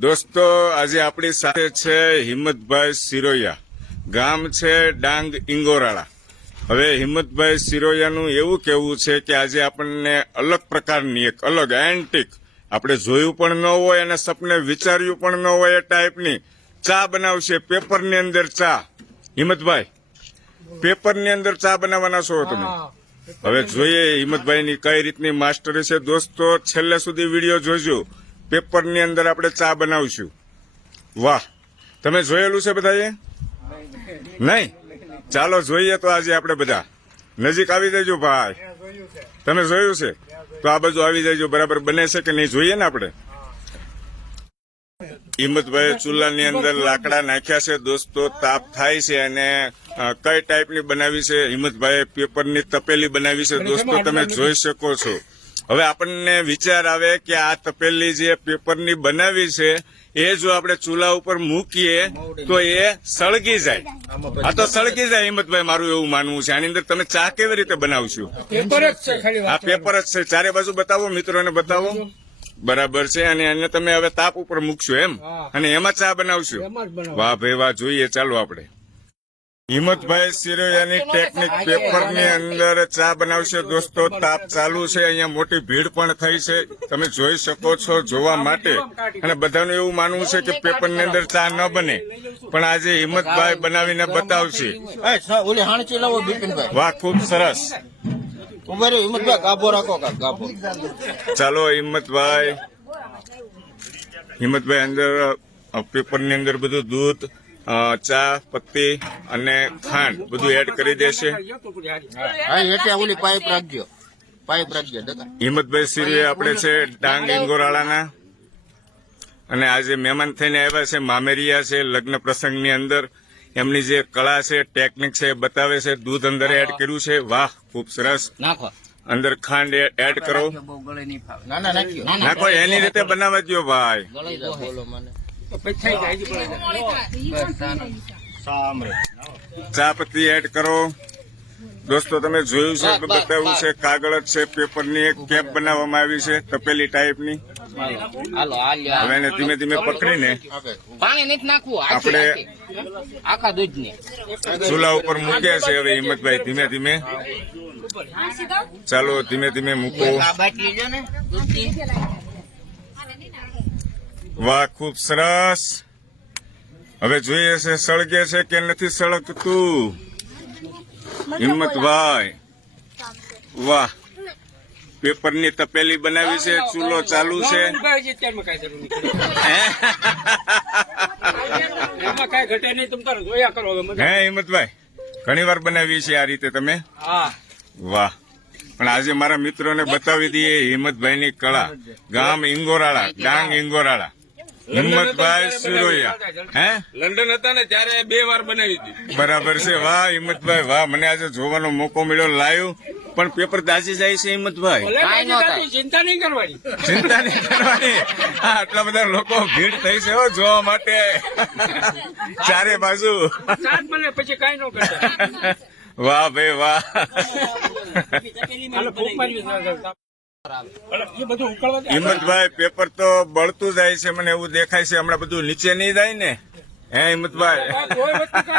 દોસ્તો આજે આપણી સાથે છે હિંમતભાઈ સિરોયા ગામ છે ડાંગ ઇંગોરાળા હવે હિંમતભાઈ સિરોયાનું એવું કહેવું છે કે આજે આપણને અલગ પ્રકારની એક અલગ એન્ટિક આપણે જોયું પણ ન હોય અને સપને વિચાર્યું પણ ન હોય એ ટાઈપની ચા બનાવશે પેપરની અંદર ચા હિંમતભાઈ પેપરની અંદર ચા બનાવવાના છો તમે હવે જોઈએ હિંમતભાઈની કઈ રીતની માસ્ટરી છે દોસ્તો છેલ્લે સુધી વિડીયો જોજો પેપરની અંદર આપણે ચા બનાવીશું વાહ તમે જોયેલું છે બધાએ નહીં ચાલો જોઈએ તો આજે આપણે બધા નજીક આવી જજો ભાઈ તમે જોયું છે તો આ બાજુ આવી જજો બરાબર બને છે કે નહીં જોઈએ ને આપણે હિંમતભાઈ ચૂલાની અંદર લાકડા નાખ્યા છે દોસ્તો તાપ થાય છે અને કઈ ટાઈપની બનાવી છે હિંમતભાઈ પેપરની તપેલી બનાવી છે દોસ્તો તમે જોઈ શકો છો હવે આપણને વિચાર આવે કે આ તપેલી જે પેપરની બનાવી છે એ જો આપણે ચૂલા ઉપર મૂકીએ તો એ સળગી જાય આ તો સળગી જાય હિંમતભાઈ મારું એવું માનવું છે આની અંદર તમે ચા કેવી રીતે બનાવશો પેપર જ છે આ પેપર જ છે ચારે બાજુ બતાવો મિત્રોને બતાવો બરાબર છે અને એને તમે હવે તાપ ઉપર મૂકશો એમ અને એમાં ચા બનાવશો વાહ ભાઈ વાહ જોઈએ ચાલો આપણે હિંમતભાઈ સિરોયાની ટેકનિક પેપરની અંદર ચા બનાવશે દોસ્તો તાપ ચાલુ છે અહીંયા મોટી ભીડ પણ થઈ છે તમે જોઈ શકો છો જોવા માટે અને બધાનું એવું માનવું છે કે પેપરની અંદર ચા ન બને પણ આજે હિંમતભાઈ બનાવીને બતાવશે વાહ ખૂબ સરસ ચાલો હિંમતભાઈ હિંમતભાઈ અંદર પેપરની અંદર બધું દૂધ ચા પત્તી અને ખાંડ બધું એડ કરી દેશે હિંમતભાઈ સિરી આપણે છે ડાંગ એંગોરાળાના અને આજે મહેમાન થઈને આવ્યા છે મામેરિયા છે લગ્ન પ્રસંગની અંદર એમની જે કળા છે ટેકનિક છે બતાવે છે દૂધ અંદર એડ કર્યું છે વાહ ખૂબ સરસ અંદર ખાંડ એડ કરો નાખો એની રીતે બનાવવા દો ભાઈ ચા પત્તી એડ કરો દોસ્તો તમે જોયું છે બતાવ્યું છે કાગળ જ છે પેપરની એક કેપ બનાવવામાં આવી છે તપેલી ટાઈપની હવે એને ધીમે ધીમે પકડીને આપણે આખા દૂધને ચૂલા ઉપર મૂક્યા છે હવે હિંમતભાઈ ધીમે ધીમે ચાલો ધીમે ધીમે મૂકો વાહ ખૂબ સરસ હવે જોઈએ છે સળગે છે કે નથી સળગતું હિંમતભાઈ વાહ પેપરની તપેલી બનાવી છે ચૂલો ચાલુ છે હે હિંમતભાઈ ઘણી વાર બનાવી છે આ રીતે તમે વાહ પણ આજે મારા મિત્રોને બતાવી દઈએ હિંમતભાઈની કળા ગામ ઇંગોરાળા ડાંગ ઇંગોરાળા હિંમતભાઈ સુરોયા હે લંડન હતા ને ત્યારે બે વાર બનાવી હતી બરાબર છે વાહ હિંમતભાઈ વાહ મને આજે જોવાનો મોકો મળ્યો લાઈવ પણ પેપર દાજી જાય છે હિંમતભાઈ ચિંતા નહીં કરવાની ચિંતા નહીં કરવાની આટલા બધા લોકો ભીડ થઈ છે જોવા માટે ચારે બાજુ પછી કઈ ન વાહ ભાઈ વાહ હિંમતભાઈ પેપર તો બળતું જાય છે મને એવું દેખાય છે હમણાં બધું નીચે નહીં જાય ને હે હિંમતભાઈ વાહ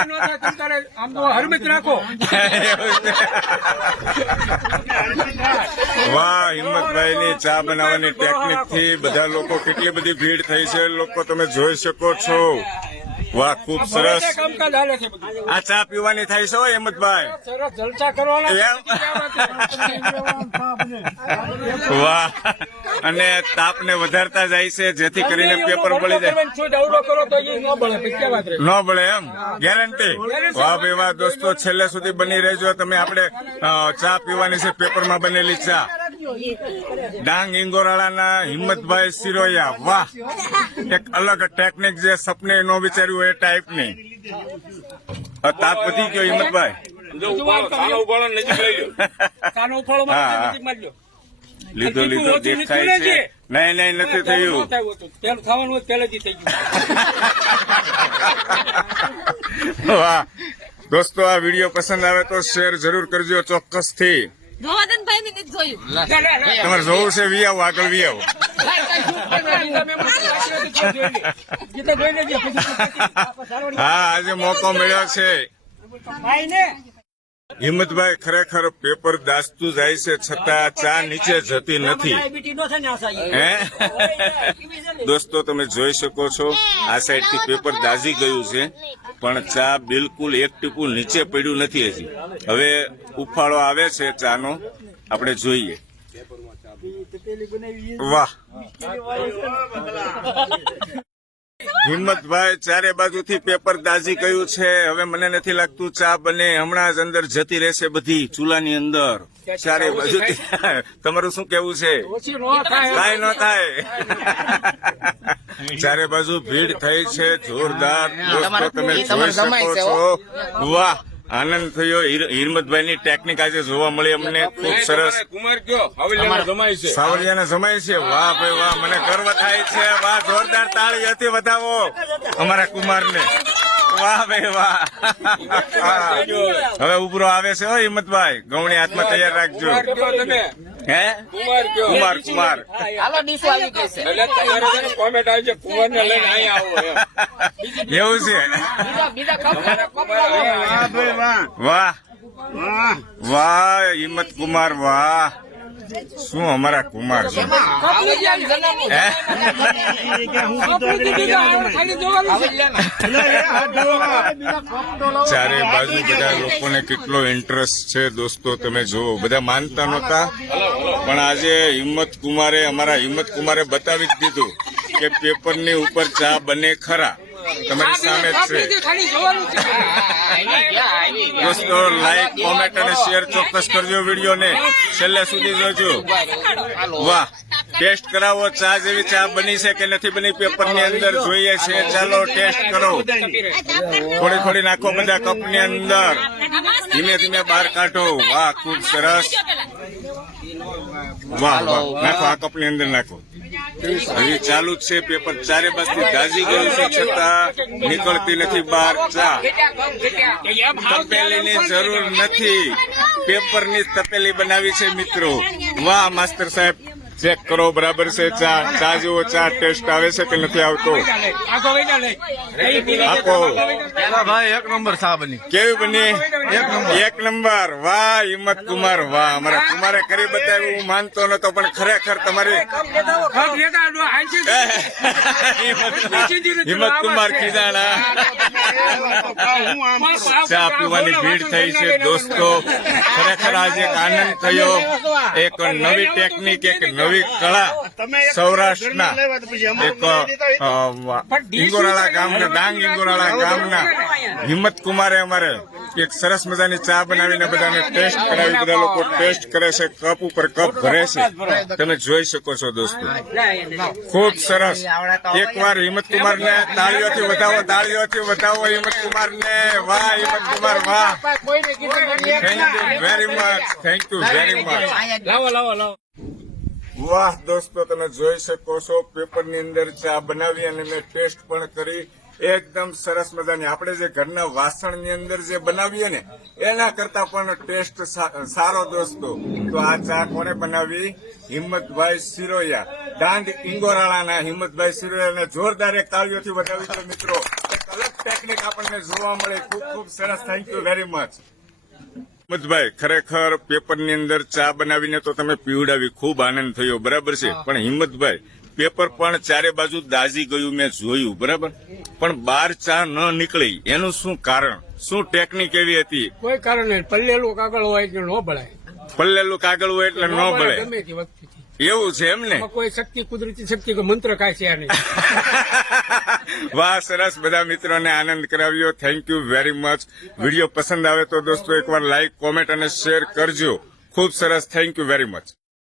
હિંમતભાઈ ની ચા બનાવવાની ટેકનિક થી બધા લોકો કેટલી બધી ભીડ થઈ છે લોકો તમે જોઈ શકો છો વાહ ખૂબ સરસ આ ચા પીવાની થાય છે હેમંતભાઈ સરસ જલસા કરવાના વાહ અને તાપ ને વધારતા જાય છે જેથી કરીને પેપર બળી જાય ન બળે એમ ગેરંટી વાહ ભાઈ વાહ દોસ્તો છેલ્લે સુધી બની રહેજો તમે આપણે ચા પીવાની છે પેપર માં બનેલી ચા ડાંગ ઇંગોરાળાના હિંમતભાઈ સિરોયા વાહ એક અલગ ટેકનિક જે સપને નો વિચાર્યું એ ટાઈપની તાપ પતી ગયો હિંમતભાઈ લીધો લીધો દેખાય છે નહીં નહીં નથી થયું વાહ દોસ્તો આ વિડીયો પસંદ આવે તો શેર જરૂર કરજો ચોક્કસથી તમારે જોવું છે વી આવો આગળ વી હા આજે મોકો મળ્યો છે હિંમતભાઈ ખરેખર પેપર દાસતું જાય છે છતાં ચા નીચે જતી નથી દોસ્તો તમે જોઈ શકો છો આ સાઈડથી પેપર દાઝી ગયું છે પણ ચા બિલકુલ એક ટીપું નીચે પડ્યું નથી હજી હવે ઉફાળો આવે છે ચાનો આપણે જોઈએ વાહ હિંમતભાઈ ચારે બાજુથી પેપર દાઝી ગયું છે હવે મને નથી લાગતું ચા બને હમણાં જ અંદર જતી રહેશે બધી ચૂલાની અંદર ચારે બાજુ તમારું શું કેવું છે કાંઈ ન થાય ચારે બાજુ ભીડ થઈ છે જોરદાર તમે જોઈ શકો છો વાહ આનંદ થયો હિરમતભાઈ ની ટેકનિક આજે જોવા મળી અમને ખુબ સરસ સાવલિયાને જમાય છે વાહ ભાઈ વાહ મને ગર્વ થાય છે વાહ જોરદાર તાળી હતી બતાવો અમારા કુમાર ને વાહ ભાઈ વાહ હવે ઉભરો આવે છે હો હિંમતભાઈ ગૌણી હાથમાં તૈયાર રાખજો હે કુમાર કુમાર કુમાર એવું છે વાહ વાહ હિંમત કુમાર વાહ શું અમારા કુમાર છે ચારે બાજુ બધા લોકોને કેટલો ઇન્ટરેસ્ટ છે દોસ્તો તમે જુઓ બધા માનતા નહોતા પણ આજે હિંમત કુમારે અમારા હિંમત કુમારે બતાવી જ દીધું કે પેપરની ઉપર ચા બને ખરા તમારી સામે જ છે દોસ્તો લાઈક કોમેન્ટ અને શેર ચોક્કસ કરજો વિડીયોને છેલ્લે સુધી જોજો વાહ ટેસ્ટ કરાવો ચા જેવી ચા બની છે કે નથી બની પેપર ની અંદર જોઈએ છે ચાલો ટેસ્ટ કરો થોડી થોડી નાખો બધા કપ ની અંદર ધીમે ધીમે બહાર કાઢો વાહ ખૂબ સરસ વાહ વાહ નાખો આ કપ ની અંદર નાખો હજી ચાલુ જ છે પેપર ચારે બાજુ ગાજી ગયું છે છતાં નીકળતી નથી બહાર ચા તપેલીની જરૂર નથી પેપરની તપેલી બનાવી છે મિત્રો વાહ માસ્તર સાહેબ ચેક કરો બરાબર છે ચા ચા જેવો ચા ટેસ્ટ આવે છે કે નથી આવતો આપો ભાઈ એક નંબર ચા બની કેવી બની એક નંબર એક નંબર વાહ હિંમત કુમાર વાહ અમારા કુમારે કરી બતાવ્યું હું માનતો નતો પણ ખરેખર તમારી હિંમત કુમાર ખીજાણા ચા પીવાની ભીડ થઈ છે દોસ્તો ખરેખર આજે એક આનંદ થયો એક નવી ટેકનિક એક નવી નવી કળા સૌરાષ્ટ્રના એક ઇંગોરાળા ગામના ડાંગ ઇંગોરાળા ગામના હિંમત કુમારે અમારે એક સરસ મજાની ચા બનાવીને બધાને ટેસ્ટ કરાવી બધા લોકો ટેસ્ટ કરે છે કપ ઉપર કપ ભરે છે તમે જોઈ શકો છો દોસ્તો ખૂબ સરસ એકવાર હિંમત કુમારને તાળીઓથી વધાવો તાળીઓથી વધાવો હિંમત કુમારને વાહ હિંમત કુમાર વાહ thank you very much thank you very much લાવો લાવો લાવો વાહ દોસ્તો તમે જોઈ શકો છો પેપરની અંદર ચા બનાવી અને મેં ટેસ્ટ પણ કરી એકદમ સરસ મજાની આપણે જે ઘરના વાસણની અંદર જે બનાવીએ ને એના કરતા પણ ટેસ્ટ સારો દોસ્તો તો આ ચા કોણે બનાવી હિંમતભાઈ સિરોયા દાંડ ઇંગોરાળાના હિંમતભાઈ સિરોયાને જોરદાર એક તાળીઓથી વધાવી છે મિત્રો અલગ ટેકનિક આપણને જોવા મળે ખૂબ ખૂબ સરસ thank you very much Himmatbhai ખરેખર પેપરની અંદર ચા બનાવીને તો તમે પીવડાવી ખૂબ આનંદ થયો બરાબર છે પણ હિંમતભાઈ પેપર પણ ચારે બાજુ દાઝી ગયું મેં જોયું બરાબર પણ બાર ચા ન નીકળી એનું શું કારણ શું ટેકનિક એવી હતી કોઈ કારણ નહીં પલ્લેલું કાગળ હોય કે ન ભળાય પલ્લેલું કાગળ હોય એટલે ન ભળાય એવું છે એમ ને કોઈ શક્તિ કુદરતી શક્તિ મંત્ર કાય છે નહીં વાહ સરસ બધા મિત્રોને આનંદ કરાવ્યો thank you very much video પસંદ આવે તો દોસ્તો એકવાર લાઇક કોમેન્ટ અને શેર કરજો ખૂબ સરસ થેન્ક યુ વેરી મચ